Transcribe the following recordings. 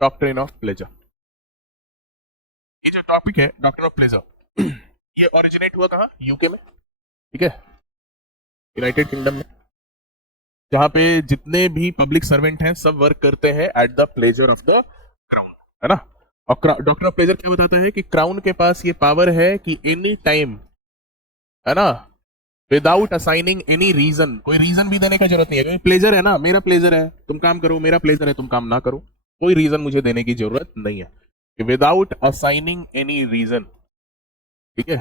Doctrine of pleasure. ये जो topic है डॉक्ट्रिन ऑफ प्लेजर ये ओरिजिनेट हुआ कहाँ? यूके में, ठीक है, यूनाइटेड किंगडम में, जहां पे जितने भी पब्लिक सर्वेंट हैं सब वर्क करते हैं at the pleasure of the crown, है ना। और डॉक्ट्रिन ऑफ प्लेजर क्या बताता है कि क्राउन के पास ये पावर है कि एनी टाइम, है ना, विदाउट असाइनिंग एनी रीजन, कोई रीजन भी देने का जरूरत नहीं है, क्योंकि प्लेजर है ना, मेरा प्लेजर है तुम काम करो, मेरा प्लेजर है तुम काम ना करो, कोई रीजन मुझे देने की जरूरत नहीं है, विदाउट असाइनिंग एनी रीजन, ठीक है,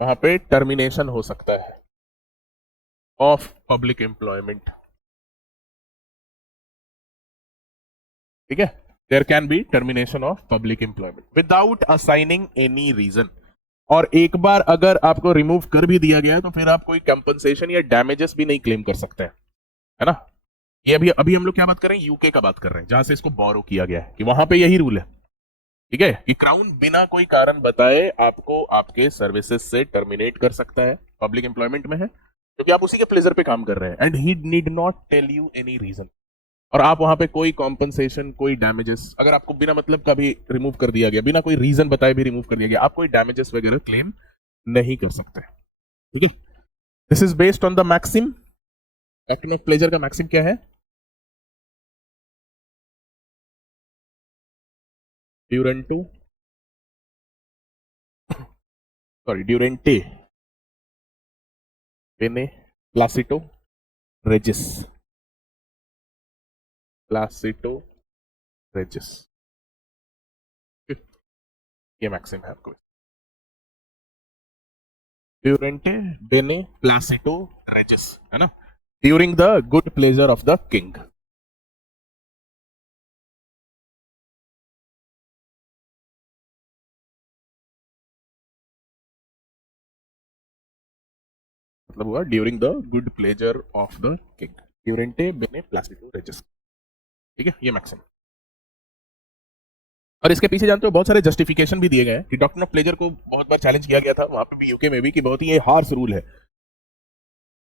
वहां पे टर्मिनेशन हो सकता है ऑफ पब्लिक एम्प्लॉयमेंट, ठीक है, there can be termination of public employment without assigning any reason. और एक बार अगर आपको रिमूव कर भी दिया गया तो फिर आप कोई कंपनसेशन या डैमेजेस भी नहीं क्लेम कर सकते हैं, है ना। ये अभी अभी हम लोग क्या बात कर रहे हैं? यूके का बात कर रहे हैं, जहां से इसको बोरो किया गया है, कि वहां पे यही रूल है, ठीक है, कि क्राउन बिना कोई कारण बताए आपको आपके सर्विसेज से टर्मिनेट कर सकता है, पब्लिक एम्प्लॉयमेंट में है, क्योंकि आप उसी के प्लेजर पे काम कर रहे हैं, and he need not tell you any reason. और आप वहां पे कोई कॉम्पनसेशन, कोई डैमेजेस, अगर आपको बिना मतलब का भी रिमूव कर दिया गया, बिना कोई रीजन बताए भी रिमूव कर दिया गया, आप कोई डैमेजेस वगैरह क्लेम नहीं कर सकते, ठीक है। This is based on the maxim, doctrine of pleasure का मैक्सिम क्या है? ड्यूरेंटो, सॉरी ड्यूरेंटे पेने प्लासिटो रेजिस, प्लासिटो रेजिस, ये मैक्सिम है आपको। ड्यूरेंटे बेने प्लासिटो रेजिस, है ना, during the good pleasure of the king. मतलब हुआ during the good pleasure of the king, ड्यूरेंटे बेने प्लासिटो रेजिस, ठीक है, ये मैक्सिम। और इसके पीछे जानते हो बहुत सारे जस्टिफिकेशन भी दिए गए हैं, कि डॉक्ट्रिन ऑफ प्लेजर को बहुत बार चैलेंज किया गया था, वहां पे भी यूके में भी, कि बहुत ही ये हार्श रूल है,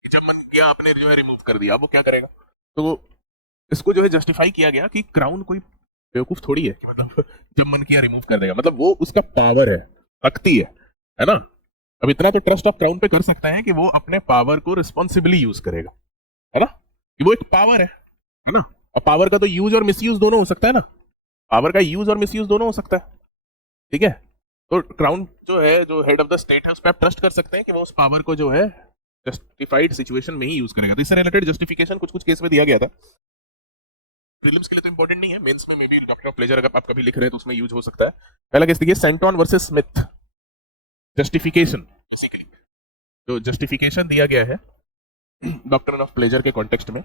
जब मन किया आपने जो है रिमूव कर दिया, अब वो क्या करेगा। तो इसको जो है जस्टिफाई किया गया कि क्राउन कोई बेवकूफ थोड़ी है, मतलब जब मन किया रिमूव कर देगा, मतलब वो उसका पावर है, शक्ति है ना। अब इतना तो ट्रस्ट ऑफ क्राउन पे कर सकते हैं कि वो अपने पावर को रिस्पॉन्सिबली यूज करेगा, है ना, कि वो एक पावर है ना। और पावर का तो यूज और मिसयूज दोनों हो सकता है ना, पावर का यूज और मिसयूज दोनों हो सकता है, ठीक है। तो क्राउन जो है, जो हेड ऑफ द स्टेट है, उस पर आप ट्रस्ट कर सकते हैं कि वो उस पावर को जो है जस्टिफाइड सिचुएशन में ही यूज करेगा। तो इससे रिलेटेड जस्टिफिकेशन कुछ कुछ केस में दिया गया था, प्रीलिम्स के लिए तो इंपॉर्टेंट नहीं है, मेंस में भी डॉक्टर ऑफ प्लेजर अगर आप कभी लिख रहे हैं तो उसमें यूज हो सकता है। पहला केस देखिए, सेंटोन वर्सेस स्मिथ, जस्टिफिकेशन, बेसिकली तो जस्टिफिकेशन दिया गया है डॉक्ट्रिन ऑफ प्लेजर के कॉन्टेक्स्ट में,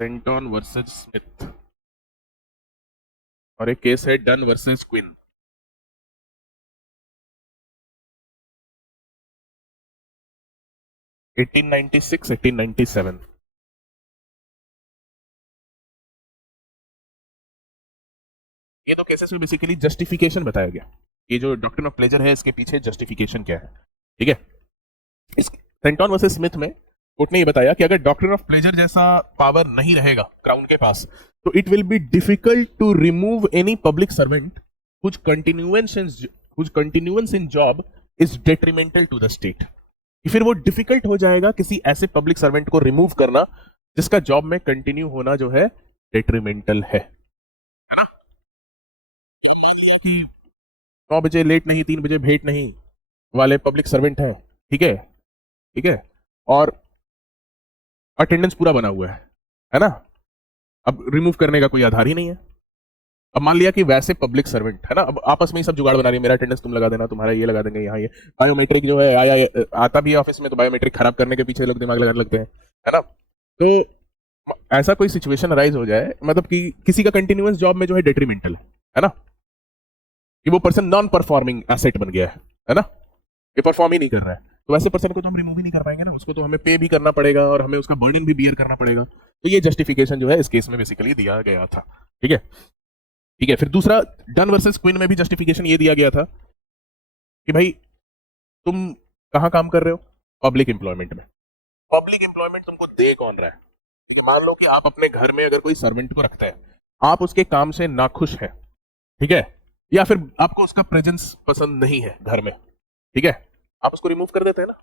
सेंटोन वर्सेस स्मिथ, और एक केस है डन वर्सेस क्विन। ये 2 केसेस में बेसिकली जस्टिफिकेशन बताया गया, ये जो डॉक्ट्रिन ऑफ प्लेजर है इसके पीछे जस्टिफिकेशन क्या है, ठीक है। इस सेंटोन वर्सेस स्मिथ में कोर्ट ने ये बताया कि अगर डॉक्ट्रिन ऑफ प्लेजर जैसा पावर नहीं रहेगा क्राउन के पास, तो it will be difficult to remove any public servant whose continuance in job is detrimental to the state। फिर वो डिफिकल्ट हो जाएगा किसी ऐसे पब्लिक सर्वेंट को रिमूव करना जिसका जॉब में कंटिन्यू होना जो है डेट्रीमेंटल है ना। कि 9 बजे लेट नहीं, 3 बजे भेंट नहीं वाले पब्लिक सर्वेंट हैं, ठीक है, ठीक है, और अटेंडेंस पूरा बना हुआ है ना, अब रिमूव करने का कोई आधार ही नहीं है। अब मान लिया कि वैसे पब्लिक सर्वेंट है ना, अब आपस में ही सब जुगाड़ बना रही है, मेरा अटेंडेंस तुम लगा देना, तुम्हारा ये लगा देंगे, यहाँ ये बायोमेट्रिक जो है आया आता भी है ऑफिस में, तो बायोमेट्रिक खराब करने के पीछे लोग दिमाग लगाने लगते हैं, है ना। तो ऐसा कोई सिचुएशन अराइज हो जाए, मतलब कि किसी का कंटिन्यूअस जॉब में जो है डेट्रीमेंटल है ना, कि वो पर्सन नॉन परफॉर्मिंग एसेट बन गया है ना, ये परफॉर्म ही नहीं कर रहा है, तो वैसे पर्सन को तो हम रिमूव ही नहीं कर पाएंगे ना, उसको तो हमें पे भी करना पड़ेगा और हमें उसका बर्डन भी बियर करना पड़ेगा। तो ये जस्टिफिकेशन जो है इस केस में बेसिकली दिया गया था, ठीक है, ठीक है। फिर दूसरा, डन वर्सेस क्विन में भी जस्टिफिकेशन ये दिया गया था कि भाई तुम कहां काम कर रहे हो? पब्लिक एम्प्लॉयमेंट में, पब्लिक एम्प्लॉयमेंट तुमको दे कौन रहा है? मान लो कि आप अपने घर में अगर कोई सर्वेंट को रखते हैं, आप उसके काम से नाखुश हैं, ठीक है, या फिर आपको उसका प्रेजेंस पसंद नहीं है घर में, ठीक है, आप उसको रिमूव कर देते हैं ना,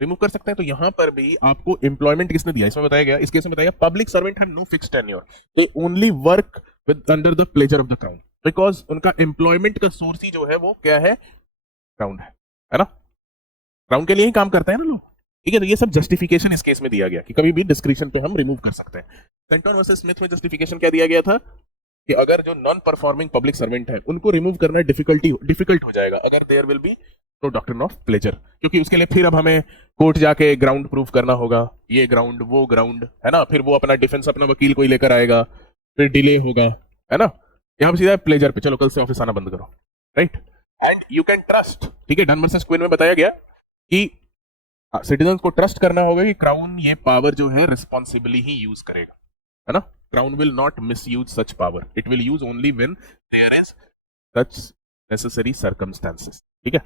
रिमूव कर सकते हैं। तो यहां पर भी आपको एम्प्लॉयमेंट किसने दिया, इसमें बताया गया, इस केस में बताया गया public servant have no fixed tenure, they only work with under the pleasure of the crown, because उनका एम्प्लॉयमेंट का सोर्स ही जो है वो क्या है, क्राउन है ना, क्राउन के लिए ही काम करते हैं ना लोग, ठीक है। तो ये सब जस्टिफिकेशन इस केस में दिया गया कि कभी भी डिस्क्रिप्शन पे हम रिमूव कर सकते हैं। सेंटोन वर्सेस स्मिथ में जस्टिफिकेशन क्या दिया गया था कि अगर जो नॉन परफॉर्मिंग पब्लिक सर्वेंट है उनको रिमूव करना डिफिकल्ट हो जाएगा अगर there will be no doctrine of pleasure, क्योंकि उसके लिए फिर अब हमें कोर्ट जाके ग्राउंड प्रूफ करना होगा, ये ग्राउंड वो ग्राउंड, है ना, फिर वो अपना डिफेंस अपना वकील कोई लेकर आएगा, फिर डिले होगा, है ना। यहाँ पे सीधा प्लेजर पे, चलो कल से ऑफिस आना बंद करो, right. And you can trust, ठीक है, डन वर्सेस क्वीन में बताया गया कि सिटीजन को ट्रस्ट करना होगा कि क्राउन ये पावर जो है रिस्पॉन्सिबली ही यूज करेगा, है ना। Crown will not misuse such power, it will use only when there is such necessary circumstances, ठीक है।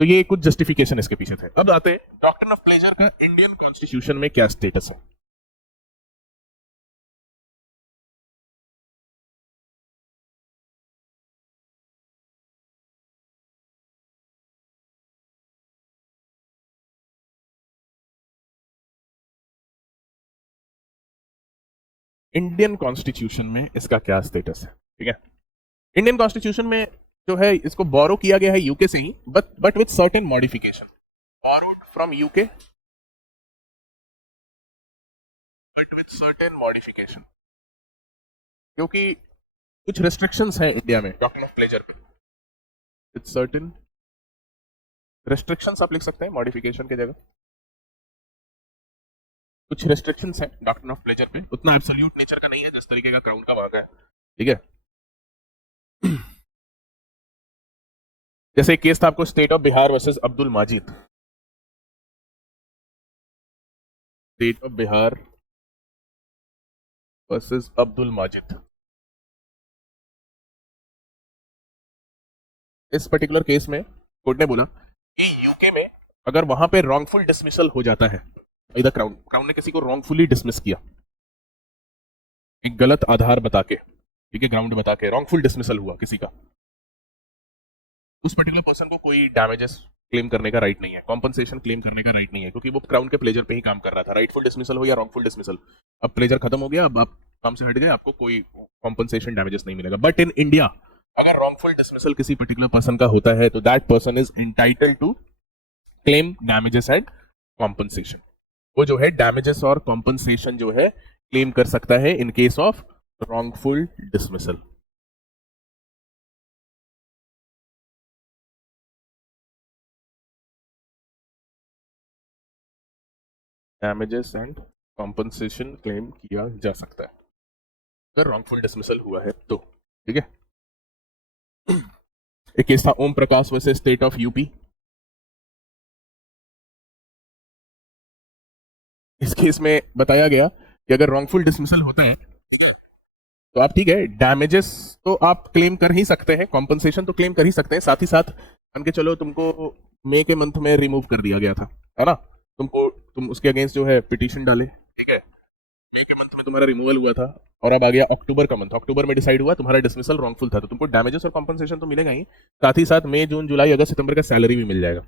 तो ये कुछ जस्टिफिकेशन इसके पीछे थे। अब आते हैं डॉक्ट्रिन ऑफ प्लेजर का इंडियन कॉन्स्टिट्यूशन में क्या स्टेटस है। इंडियन कॉन्स्टिट्यूशन में इसका क्या स्टेटस है, ठीक है। इंडियन कॉन्स्टिट्यूशन में जो है इसको बोरो किया गया है यूके से ही, but with certain modification, borrowed from UK but with certain modification, क्योंकि कुछ रेस्ट्रिक्शंस हैं इंडिया में डॉक्ट्रिन ऑफ प्लेजर पे, विद सर्टेन रेस्ट्रिक्शंस आप लिख सकते हैं मॉडिफिकेशन की जगह। कुछ रेस्ट्रिक्शंस हैं डॉक्ट्रिन ऑफ प्लेजर पे, उतना एब्सोल्यूट नेचर का नहीं है जिस तरीके का क्राउन का वहां का है, ठीक है। जैसे एक केस था आपको state of Bihar versus Abdul Majid, state of Bihar versus Abdul Majid. इस पर्टिकुलर केस में कोर्ट ने बोला कि यूके में अगर वहां पे रॉन्गफुल डिसमिसल हो जाता है, इधर क्राउन ने किसी को रॉन्गफुली डिसमिस किया एक गलत आधार बता के, ठीक है, ग्राउंड बता के रॉन्गफुल डिसमिसल हुआ किसी का, उस पर्टिकुलर पर्सन को कोई डैमेजेस क्लेम करने का राइट नहीं है, कॉम्पनसेशन क्लेम करने का राइट नहीं है, क्योंकि वो क्राउन के प्लेजर पे ही काम कर रहा था, राइटफुल डिसमिसल हो या रॉन्गफुल डिसमिसल, अब प्लेजर खत्म हो गया, अब आप काम से हट गए, आपको कोई कॉम्पनसेशन डैमेजेस नहीं मिलेगा। बट इन इंडिया अगर रॉन्गफुल डिसमिसल किसी पर्टिकुलर पर्सन का होता है तो that person is entitled to claim damages and compensation, वो जो है डैमेजेस और कॉम्पनसेशन जो है क्लेम कर सकता है in case of wrongful dismissal. Damages and compensation claim किया जा सकता है अगर रॉन्गफुल डिसमिसल हुआ है तो, ठीक है। एक केस था Om Prakash versus state of UP, इस केस में बताया गया कि अगर रॉन्गफुल डिसमिसल होता है तो आप, ठीक है, डैमेजेस तो आप क्लेम कर ही सकते हैं, कॉम्पनसेशन तो क्लेम कर ही सकते हैं, साथ ही साथ मान के चलो तुमको मई के मंथ में रिमूव कर दिया गया था, है ना, तुम उसके अगेंस्ट जो है पिटीशन डाले, ठीक है, मई के मंथ में तुम्हारा रिमूवल हुआ था और अब आ गया अक्टूबर का मंथ, अक्टूबर में डिसाइड हुआ तुम्हारा डिसमिसल रॉन्गफुल था, तो तुमको डैमेजेस और कॉम्पनसेशन तो मिलेगा ही, साथ ही साथ मई जून जुलाई अगस्त सितंबर का सैलरी भी मिल जाएगा,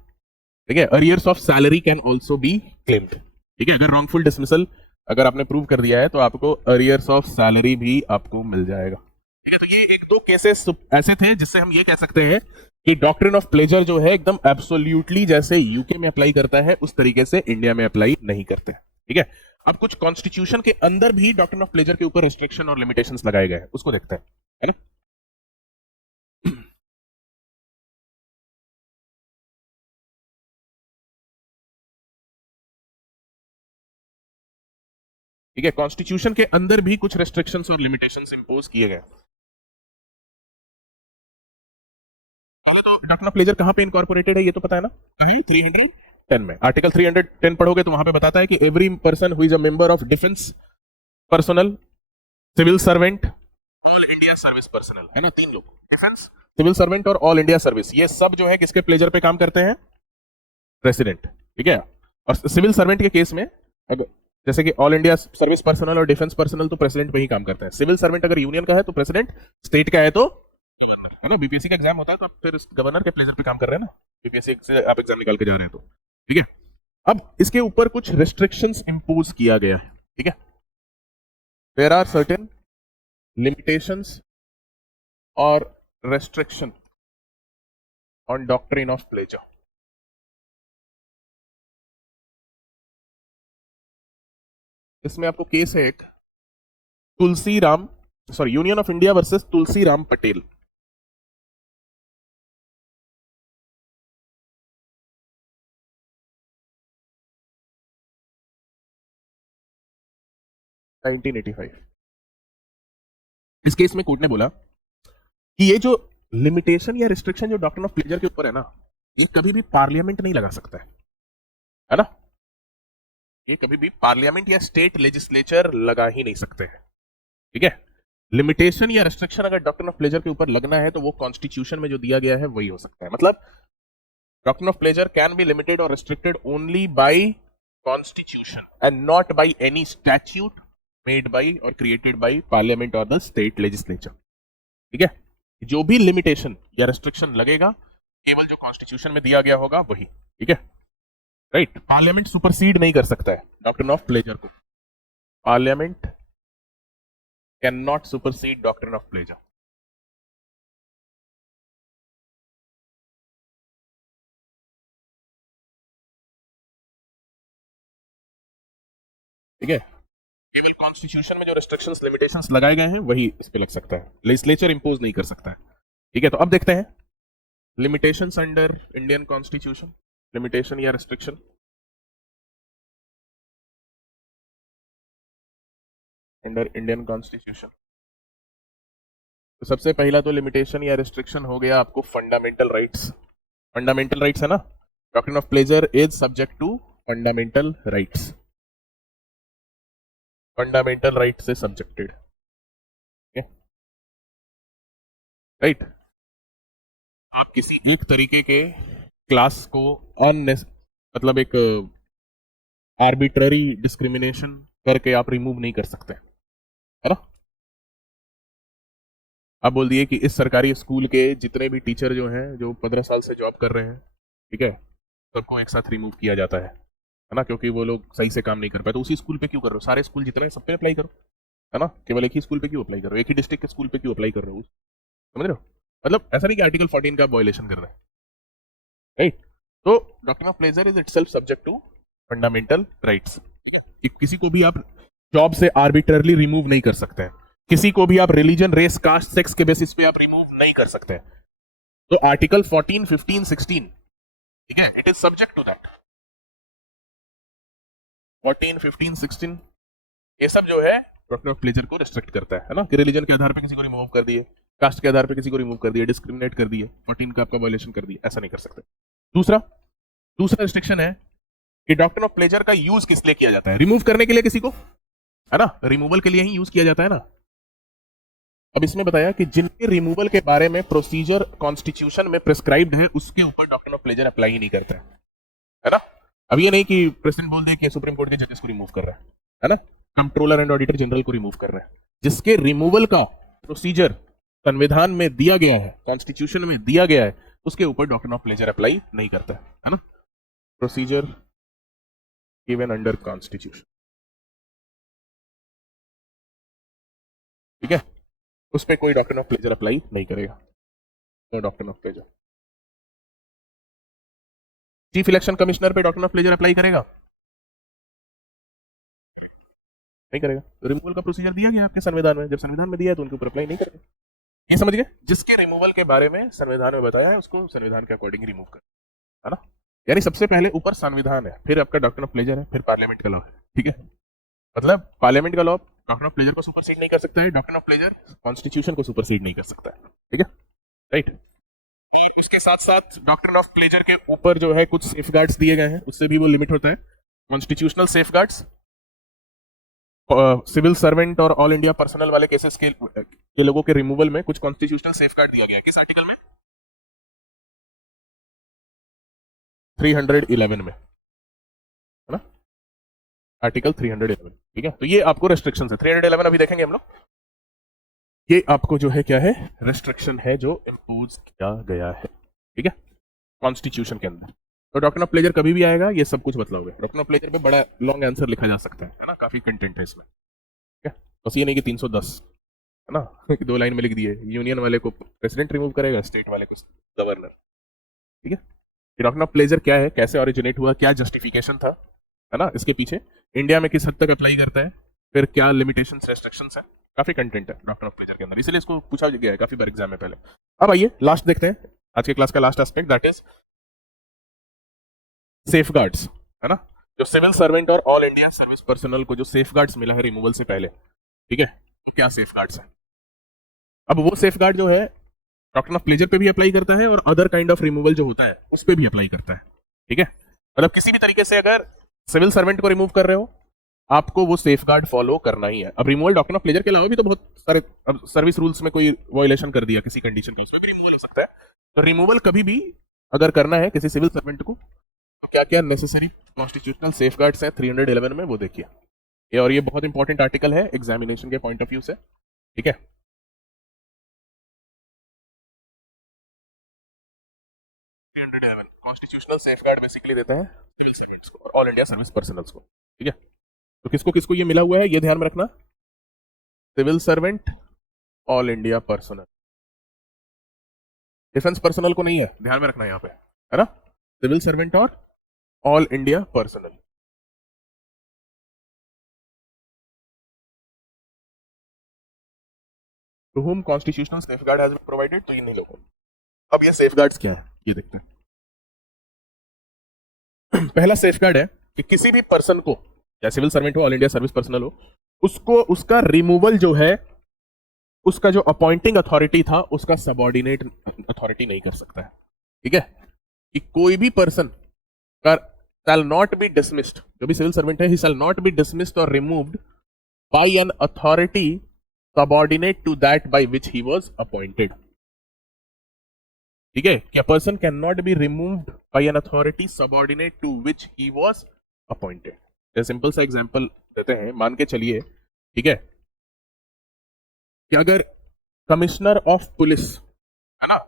ठीक है। Arrears of salary can also be claimed, ठीक है, अगर रॉन्गफुल डिसमिसल अगर आपने प्रूव कर दिया है तो आपको अरियर्स ऑफ सैलरी भी आपको मिल जाएगा, ठीक है। तो ये एक दो केसेस ऐसे थे जिससे हम ये कह सकते हैं कि डॉक्ट्रिन ऑफ प्लेजर जो है एकदम एब्सोल्यूटली जैसे यूके में अप्लाई करता है उस तरीके से इंडिया में अप्लाई नहीं करते, ठीक है। अब कुछ कॉन्स्टिट्यूशन के अंदर भी डॉक्ट्रिन ऑफ प्लेजर के ऊपर रेस्ट्रिक्शन और लिमिटेशंस लगाए गए हैं, उसको देखते हैं, है ना। ठीक है, कॉन्स्टिट्यूशन के अंदर भी कुछ रेस्ट्रिक्शंस और लिमिटेशंस इंपोज किए गए। डॉक्ट्रिन ऑफ प्लेजर कहां पे इनकॉर्पोरेटेड है ये तो पता है ना, कहीं 310 में, आर्टिकल 310 पढ़ोगे तो वहां पे बताता है कि every person who is a member of defence personnel, civil servant, all India service personnel, है ना, तीन लोग, डिफेंस, सिविल सर्वेंट और ऑल इंडिया सर्विस, ये सब जो है किसके प्लेजर पे काम करते हैं, प्रेसिडेंट, ठीक है। और सिविल सर्वेंट के केस में अगर जैसे कि ऑल इंडिया सर्विस पर्सनल और डिफेंस पर्सनल तो प्रेसिडेंट पे ही काम करते हैं। सिविल सर्वेंट अगर यूनियन का है तो प्रेसिडेंट, स्टेट का है तो गवर्नर, है ना। बीपीएससी का एग्जाम होता है तो आप फिर गवर्नर के प्लेजर पे काम कर रहे हैं ना, बीपीएससी से आप एग्जाम निकाल के जा रहे हैं तो ठीक है। अब इसके ऊपर कुछ रिस्ट्रिक्शंस इंपोज किया गया है, ठीक है। देयर आर सर्टेन लिमिटेशंस और restriction on doctrine of pleasure. इसमें आपको केस है एक Tulsi Ram, sorry, Union of India versus Tulsi Ram Patel. इस केस में कोर्ट ने बोला कि ये जो लिमिटेशन या रिस्ट्रिक्शन जो डॉक्ट्रिन ऑफ प्लेजर के ऊपर है ना, ये कभी भी पार्लियामेंट नहीं लगा सकता है ना। ये कभी भी पार्लियामेंट या स्टेट लेजिस्लेचर लगा ही नहीं सकते हैं, ठीक है। लिमिटेशन या रिस्ट्रिक्शन अगर डॉक्ट्रिन ऑफ प्लेजर के ऊपर लगना है तो वो कॉन्स्टिट्यूशन में जो दिया गया है वही हो सकता है। मतलब doctrine of pleasure can be limited और restricted only by constitution and not by any statute made by और क्रिएटेड बाय पार्लियामेंट और द स्टेट लेजिस्लेचर, ठीक है। जो भी लिमिटेशन या रेस्ट्रिक्शन लगेगा केवल जो कॉन्स्टिट्यूशन में दिया गया होगा वही, ठीक है, राइट। पार्लियामेंट सुपरसीड नहीं कर सकता है डॉक्ट्रिन ऑफ प्लेजर को। Parliament can not supersede doctrine of pleasure, ठीक है। केवल कॉन्स्टिट्यूशन में जो रेस्ट्रिक्शंस लिमिटेशंस लगाए गए हैं वही इस पे लग सकता है, लेजिस्लेचर इंपोज नहीं कर सकता है, ठीक है। तो अब देखते हैं limitations under Indian constitution, limitation या रेस्ट्रिक्शन अंडर इंडियन कॉन्स्टिट्यूशन। तो सबसे पहला तो लिमिटेशन या रेस्ट्रिक्शन हो गया आपको फंडामेंटल राइट्स। फंडामेंटल राइट्स है ना, doctrine of pleasure is subject to fundamental rights, fundamental right से सब्जेक्टेड, राइट। आप किसी एक तरीके के क्लास को मतलब एक आर्बिट्ररी डिस्क्रिमिनेशन करके आप रिमूव नहीं कर सकते, है ना। आप बोल दिए कि इस सरकारी स्कूल के जितने भी टीचर जो हैं जो 15 साल से जॉब कर रहे हैं, ठीक है, सबको एक साथ रिमूव किया जाता है ना, क्योंकि वो लोग सही से काम नहीं कर पाए। तो उसी स्कूल पे क्यों कर रहे हो, सारे स्कूल जितने सब पे अप्लाई करो, है ना। केवल एक ही स्कूल पे क्यों अप्लाई कर रहे हो, एक ही डिस्ट्रिक्ट के स्कूल पे क्यों अप्लाई कर रहे हो, समझ रहे हो। मतलब ऐसा नहीं कि आर्टिकल 14 का वायलेशन कर रहे हैं, राइट। तो doctrine of pleasure is itself subject to fundamental rights. किसी को भी आप जॉब से आर्बिट्ररली रिमूव नहीं कर सकते हैं, किसी को भी आप रिलीजन, रेस, कास्ट, सेक्स के बेसिस पे आप रिमूव नहीं कर सकते हैं। तो आर्टिकल 14, 15, 16, ठीक है, it is subject to that. 14, 15, 16 ये सब जो है डॉक्ट्रिन ऑफ प्लेजर को रिस्ट्रिक्ट करता है ना, कि रिलीजन के आधार पे किसी को रिमूव कर दिए, कास्ट के आधार पे किसी को रिमूव कर दिया, डिस्क्रिमिनेट कर दिए, 14 का आपका वायलेशन कर दिया, ऐसा नहीं कर सकते। दूसरा रिस्ट्रिक्शन है कि डॉक्ट्रिन ऑफ प्लेजर का यूज किस लिए किया जाता है, रिमूव करने के लिए किसी को, है ना, रिमूवल के लिए ही यूज किया जाता है ना। अब इसमें बताया कि जिनके रिमूवल के बारे में प्रोसीजर कॉन्स्टिट्यूशन में प्रिस्क्राइब्ड है उसके ऊपर डॉक्ट्रिन ऑफ प्लेजर अप्लाई ही नहीं करता है ना। अब ये नहीं कि प्रेसिडेंट बोल दे कि सुप्रीम कोर्ट के जजेस को रिमूव कर रहा है ना, कंट्रोलर एंड ऑडिटर जनरल को रिमूव कर रहे हैं। जिसके रिमूवल का प्रोसीजर संविधान में दिया गया है, कॉन्स्टिट्यूशन में दिया गया है, उसके ऊपर डॉक्ट्रिन ऑफ प्लेजर अप्लाई नहीं करता है ना। प्रोसीजर गिवन अंडर कॉन्स्टिट्यूशन, ठीक है, उस पर कोई डॉक्ट्रिन ऑफ प्लेजर अप्लाई नहीं करेगा, doctrine of pleasure. Chief election commissioner पे डॉक्ट्रिन ऑफ प्लेजर अप्लाई करेगा, नहीं करेगा। रिमूवल का प्रोसीजर दिया गया आपके संविधान में, जब संविधान में दिया है तो उनके ऊपर अप्लाई नहीं करेगा। ये समझ गए, जिसके रिमूवल के बारे में संविधान में बताया है उसको संविधान के अकॉर्डिंग रिमूव कर, है ना। यानी सबसे पहले ऊपर संविधान है, फिर आपका डॉक्ट्रिन ऑफ प्लेजर है, फिर पार्लियामेंट का लॉ है, ठीक है। मतलब पार्लियामेंट का लॉ डॉक्ट्रिन ऑफ प्लेजर को सुपरसीड नहीं कर सकता है, डॉक्ट्रिन ऑफ प्लेजर कॉन्स्टिट्यूशन को सुपरसीड नहीं कर सकता है, ठीक है, राइट। इसके साथ साथ डॉक्ट्रिन ऑफ प्लेजर के ऊपर जो है कुछ सेफगार्ड्स दिए गए हैं, उससे भी वो लिमिट होता है। कॉन्स्टिट्यूशनल सेफगार्ड्स, सिविल सर्वेंट और ऑल इंडिया पर्सनल वाले केसेस के लोगों के रिमूवल में कुछ कॉन्स्टिट्यूशनल सेफगार्ड दिया गया है। किस आर्टिकल में, 311 में, आर्टिकल 311, ठीक है। तो ये आपको रेस्ट्रिक्शन है, 311 अभी देखेंगे हम लोग। ये आपको जो है क्या है, रेस्ट्रिक्शन है जो इम्पोज किया गया है, ठीक है, कॉन्स्टिट्यूशन के अंदर। तो डॉक्ट्रिन ऑफ प्लेजर कभी भी आएगा ये सब कुछ बतलाओगे। डॉक्ट्रिन ऑफ प्लेजर पे बड़ा लॉन्ग आंसर लिखा जा सकता है ना, काफी कंटेंट है इसमें, ठीक है। बस ये नहीं कि 310 है ना, कि 2 लाइन में लिख दिए, यूनियन वाले को प्रेसिडेंट रिमूव करेगा, स्टेट वाले को गवर्नर, ठीक है। डॉक्ट्रिन ऑफ प्लेजर क्या है, कैसे ओरिजिनेट हुआ, क्या जस्टिफिकेशन था, है ना, इसके पीछे इंडिया में किस हद तक अप्लाई करता है, फिर क्या लिमिटेशंस रेस्ट्रिक्शंस है, काफी कंटेंट है डॉक्ट्रिन ऑफ प्लेजर के अंदर, इसलिए इसको पूछा गया है काफी बार एग्जाम में पहले। अब आइए लास्ट देखते हैं, आज के क्लास का last aspect, that is safeguards, है ना, जो सिविल सर्वेंट और ऑल इंडिया सर्विस पर्सनल को जो सेफगार्ड्स मिला है रिमूवल से पहले, ठीक है, क्या सेफगार्ड्स है। अब वो सेफगार्ड जो है डॉक्ट्रिन ऑफ प्लेजर पे भी अप्लाई करता है और अदर काइंड ऑफ रिमूवल जो होता है उस पे भी अप्लाई करता है, ठीक है। मतलब किसी भी तरीके से अगर सिविल सर्वेंट को रिमूव कर रहे हो आपको वो सेफगार्ड फॉलो करना ही है। अब रिमूवल डॉक्ट्रिन ऑफ प्लेजर के अलावा भी तो बहुत सारे, अब सर्विस रूल्स में कोई वायलेशन कर दिया किसी कंडीशन का, उसमें भी रिमूवल हो सकता है। तो रिमूवल कभी भी अगर करना है किसी सिविल सर्वेंट को, क्या क्या नेसेसरी कॉन्स्टिट्यूशनल सेफगार्ड्स हैं 311 में, वो देखिए ये, और ये बहुत इंपॉर्टेंट आर्टिकल है एग्जामिनेशन के पॉइंट ऑफ व्यू से, ठीक है। कॉन्स्टिट्यूशनल सेफगार्ड बेसिकली देते हैं सिविल सर्वेंट्स को और ऑल इंडिया सर्विस पर्सनल्स को, ठीक है। तो किसको किसको ये मिला हुआ है ये ध्यान में रखना, civil servant, all India personnel, defence personnel को नहीं है, ध्यान में रखना यहाँ पे, है ना, सिविल सर्वेंट और all India personnel. To whom constitutional safeguard has been provided, तो इन्हीं लोगों। अब ये सेफगार्ड्स क्या है ये देखते हैं। पहला सेफगार्ड है कि किसी भी पर्सन को, या सिविल सर्वेंट हो, ऑल इंडिया सर्विस पर्सनल हो, उसको उसका रिमूवल जो है उसका जो अपॉइंटिंग अथॉरिटी था उसका सबऑर्डिनेट अथॉरिटी नहीं कर सकता है, ठीक है। कि कोई भी person shall not be dismissed, जो भी सिविल सर्वेंट है, he shall not be dismissed or removed by an authority subordinate to that by which he was appointed, ठीक है। कि a person cannot be removed by an authority subordinate to which he was appointed। तो simple सा example देते हैं, मान के चलिए, ठीक है, कि अगर कमिश्नर ऑफ पुलिस, है ना,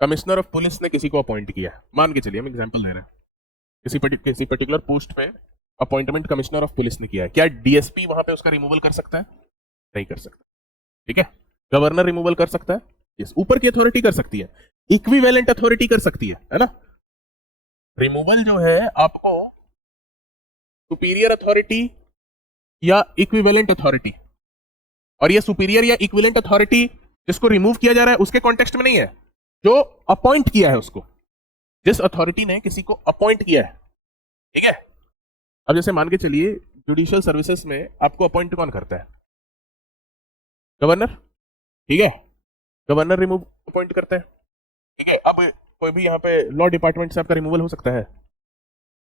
कमिश्नर ऑफ पुलिस ने किसी को अपॉइंट किया, मान के चलिए, हम एग्जांपल दे रहे हैं, किसी पर्टिकुलर पोस्ट पे अपॉइंटमेंट कमिश्नर ऑफ पुलिस ने किया है, क्या डीएसपी वहां पे उसका रिमूवल कर सकता है? नहीं कर सकता, ठीक है। गवर्नर रिमूवल कर सकता है, यस, ऊपर की अथॉरिटी कर सकती है, इक्विवेलेंट अथॉरिटी कर सकती है ना। रिमूवल जो है आपको सुपीरियर अथॉरिटी या इक्विवेलेंट अथॉरिटी, और ये सुपीरियर या इक्विवेलेंट अथॉरिटी जिसको रिमूव किया जा रहा है उसके कॉन्टेक्स्ट में नहीं है, जो अपॉइंट किया है उसको, जिस अथॉरिटी ने किसी को अपॉइंट किया है, ठीक है। अब जैसे मान के चलिए जुडिशियल सर्विसेज में आपको अपॉइंट कौन करता है? गवर्नर, ठीक है, गवर्नर रिमूव अपॉइंट करता है, ठीक है। अब कोई भी यहाँ पे लॉ डिपार्टमेंट से आपका रिमूवल हो सकता है?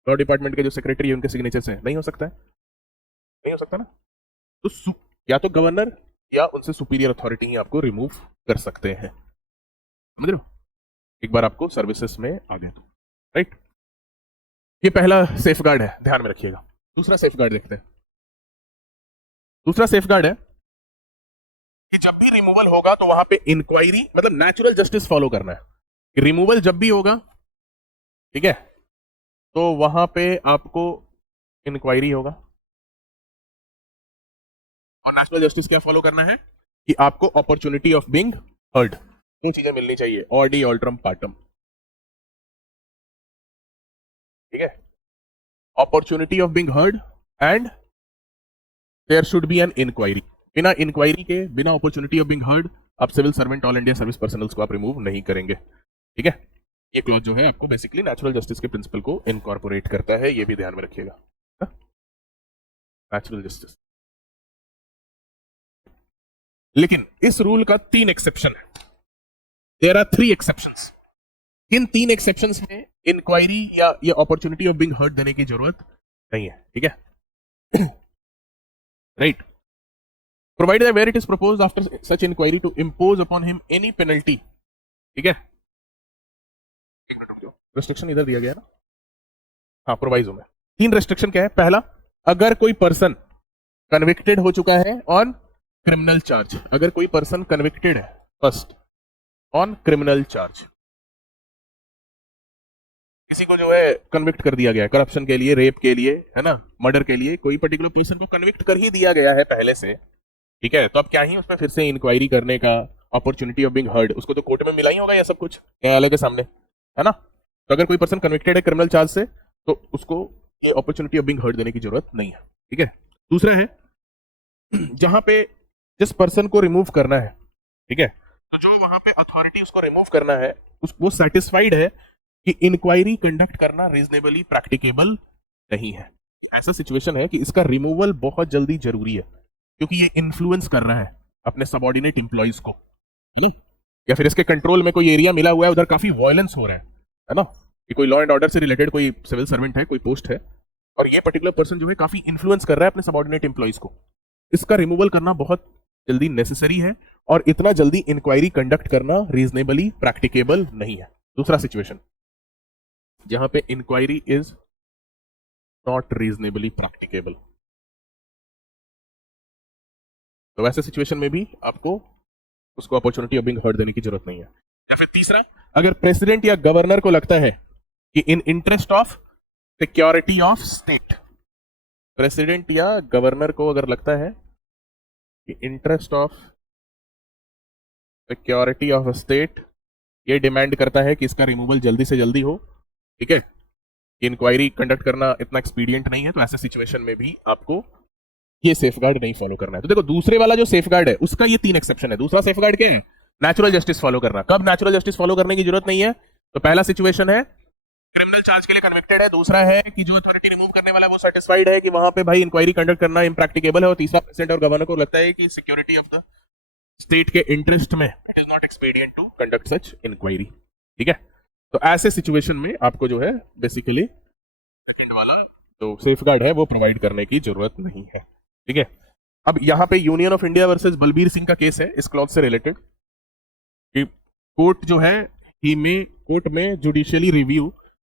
लॉ डिपार्टमेंट के जो सेक्रेटरी है उनके सिग्नेचर से नहीं हो सकता है, नहीं हो सकता ना। तो या तो गवर्नर या उनसे सुपीरियर अथॉरिटी ही आपको रिमूव कर सकते हैं, समझ लो, एक बार आपको सर्विसेज में आ गए तो, राइट। ये पहला सेफगार्ड है, ध्यान में रखिएगा। दूसरा सेफगार्ड देखते हैं। दूसरा सेफगार्ड है कि जब भी रिमूवल होगा तो वहां पे इंक्वायरी, मतलब नेचुरल जस्टिस फॉलो करना है। रिमूवल जब भी होगा, ठीक है, तो वहां पे आपको इंक्वायरी होगा, और नेचुरल जस्टिस क्या फॉलो करना है कि आपको अपॉर्चुनिटी ऑफ बीइंग हर्ड, दो चीजें मिलनी चाहिए, ऑडी ऑल्ट्रम पार्टम, ठीक है। Opportunity of being heard and there should be an inquiry. बिना इंक्वायरी के, बिना अपॉर्चुनिटी ऑफ बीइंग हर्ड, आप civil servant all India service personnels को आप रिमूव नहीं करेंगे, ठीक है। ये क्लॉज जो है आपको बेसिकली नेचुरल जस्टिस के प्रिंसिपल को इनकॉर्पोरेट करता है, ये भी ध्यान में रखिएगा, नेचुरल जस्टिस। लेकिन इस रूल का 3 एक्सेप्शन है, देयर आर 3 एक्सेप्शंस। इन 3 एक्सेप्शंस में इंक्वायरी या ये अपॉर्चुनिटी ऑफ बीइंग हर्ड देने की जरूरत नहीं है, ठीक है, right. Provided where it is proposed after such inquiry to impose upon him any penalty, ठीक है। रेस्ट्रिक्शन इधर दिया गया है ना, हाँ, प्रोवाइजो में 3 रेस्ट्रिक्शन क्या है? पहला, अगर कोई पर्सन कन्विक्टेड हो चुका है ऑन क्रिमिनल चार्ज, अगर कोई पर्सन कन्विक्टेड है फर्स्ट ऑन क्रिमिनल चार्ज, किसी को जो है कन्विक्ट कर दिया गया है करप्शन के लिए, रेप के लिए, है ना, मर्डर के लिए, कोई पर्टिकुलर पर्सन को कन्विक्ट कर ही दिया गया है पहले से, ठीक है, तो अब क्या ही उसमें फिर से इंक्वायरी करने का अपॉर्चुनिटी ऑफ बीइंग हर्ड, उसको तो कोर्ट में मिला ही होगा या सब कुछ न्यायालय के सामने, है ना। तो अगर कोई पर्सन कन्विक्टेड है क्रिमिनल चार्ज से तो उसको ये अपॉर्चुनिटी ऑफ बीइंग हर्ड देने की जरूरत नहीं है, ठीक है। दूसरा है जहां पे जिस पर्सन को रिमूव करना है, ठीक है, तो जो वहां पे अथॉरिटी उसको रिमूव करना है वो सेटिस्फाइड है कि इंक्वायरी कंडक्ट करना रीजनेबली प्रैक्टिकेबल नहीं है, ऐसा सिचुएशन है कि इसका रिमूवल बहुत जल्दी जरूरी है, क्योंकि ये इन्फ्लुएंस कर रहा है अपने सबऑर्डिनेट एम्प्लॉइज को, या फिर इसके कंट्रोल में कोई एरिया मिला हुआ है, उधर काफी वायलेंस हो रहा है ना, कि कोई लॉ एंड ऑर्डर से रिलेटेड कोई सिविल सर्वेंट है, कोई पोस्ट है, और ये पर्टिकुलर पर्सन जो है काफी इन्फ्लुएंस कर रहा है अपने सबऑर्डिनेट एम्प्लॉइज को, इसका रिमूवल करना बहुत जल्दी नेसेसरी है, और इतना जल्दी इंक्वायरी कंडक्ट करना रीजनेबली प्रैक्टिकेबल नहीं है। दूसरा सिचुएशन जहां पे inquiry is not reasonably practicable, तो वैसे सिचुएशन में भी आपको उसको अपॉर्चुनिटी ऑफ बीइंग हर्ड देने की जरूरत नहीं है। या फिर तीसरा, अगर प्रेसिडेंट या गवर्नर को लगता है कि इन interest of security of state, president या गवर्नर को अगर लगता है कि interest of security of state ये डिमांड करता है कि इसका रिमूवल जल्दी से जल्दी हो, ठीक है, इंक्वायरी कंडक्ट करना इतना एक्सपीडियंट नहीं है, तो ऐसे सिचुएशन में भी आपको ये सेफगार्ड नहीं फॉलो करना है। तो देखो दूसरे वाला जो सेफगार्ड है उसका ये 3 एक्सेप्शन है। दूसरा सेफगार्ड क्या है? नेचुरल जस्टिस फॉलो करना। कब नेचुरल जस्टिस फॉलो करने की जरूरत नहीं है? तो पहला सिचुएशन है क्रिमिनल चार्ज के लिए कन्विक्टेड है, दूसरा है कि जो अथॉरिटी रिमूव करने वाला है वो सेटिस्फाइड है कि वहां पे भाई इंक्वायरी कंडक्ट करना इम्प्रैक्टिकेबल है, और तीसरा प्रेसिडेंट और गवर्नर को लगता है कि सिक्योरिटी ऑफ द स्टेट के इंटरेस्ट में it is not expedient to conduct such inquiry, ठीक है। तो ऐसे सिचुएशन में आपको जो है बेसिकली सेकंड वाला जो सेफगार्ड है वो प्रोवाइड करने की जरूरत नहीं है, ठीक है। अब यहां पे union of India versus Balbir Singh का केस है इस क्लॉज से रिलेटेड, कि कोर्ट जो है कोर्ट में judicially review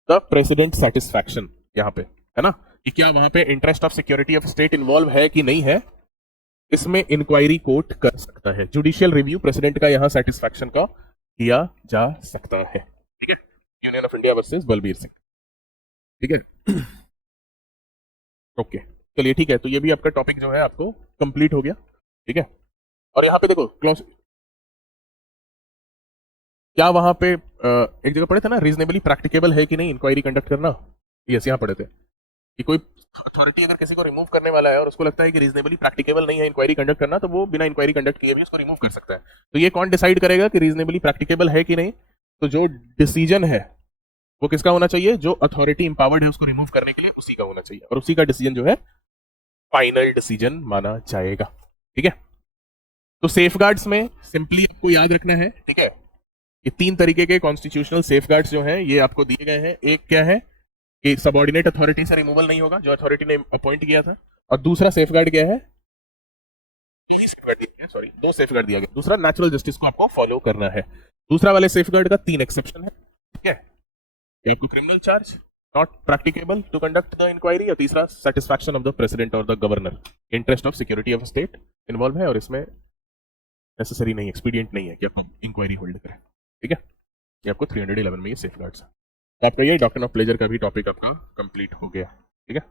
the president satisfaction, यहां पे है ना, कि क्या वहां पे interest of security of state involve है कि नहीं है, इसमें इंक्वायरी कोर्ट कर सकता है। जुडिशियल रिव्यू प्रेसिडेंट का यहां सेटिस्फैक्शन का किया जा सकता है, ठीक है। Union of India versus Balbir Singh, ठीक है। ओके चलिए ठीक है, तो ये भी आपका टॉपिक जो है आपको कंप्लीट हो गया, ठीक है। और यहाँ पे देखो क्लॉज क्या वहां पे एक जगह पढ़े थे ना, रीजनेबली प्रैक्टिकेबल है कि नहीं इंक्वायरी कंडक्ट करना, यस यहाँ पढ़े थे कि कोई अथॉरिटी अगर किसी को रिमूव करने वाला है और उसको लगता है कि रीजनेबली प्रैक्टिकेबल नहीं है इंक्वायरी कंडक्ट करना, तो वो बिना इंक्वायरी कंडक्ट किए भी उसको रिमूव कर सकता है। तो ये कौन डिसाइड करेगा कि रीजनेबली प्रैक्टिकेबल है कि नहीं? तो जो डिसीजन है वो किसका होना चाहिए? जो अथॉरिटी इंपावर्ड है उसको रिमूव करने के लिए उसी का होना चाहिए, और उसी का डिसीजन जो है फाइनल डिसीजन माना जाएगा, ठीक है। तो सेफगार्ड्स में सिंपली आपको याद रखना है, ठीक है, ये 3 तरीके के कॉन्स्टिट्यूशनल सेफगार्ड्स जो हैं ये आपको दिए गए हैं। एक क्या है कि सबऑर्डिनेट अथॉरिटी से रिमूवल नहीं होगा जो अथॉरिटी ने अपॉइंट किया था, और दूसरा सेफगार्ड क्या है, सॉरी 2 सेफगार्ड दिया गया। दूसरा नेचुरल जस्टिस को आपको फॉलो करना है। दूसरा वाले सेफगार्ड का 3 एक्सेप्शन है, ठीक है। आपको criminal charge not practicable to conduct the inquiry, और तीसरा सेटिस्फैक्शन ऑफ द प्रेसिडेंट और the governor, interest of security of state involve है और इसमें नेसेसरी नहीं, एक्सपीडिएंट नहीं है कि आप इंक्वायरी होल्ड करें, ठीक है। ये आपको 311 में ये सेफगार्ड्स है। आपका ये डॉक्ट्रिन ऑफ प्लेजर का भी टॉपिक आपका कंप्लीट हो गया, ठीक है।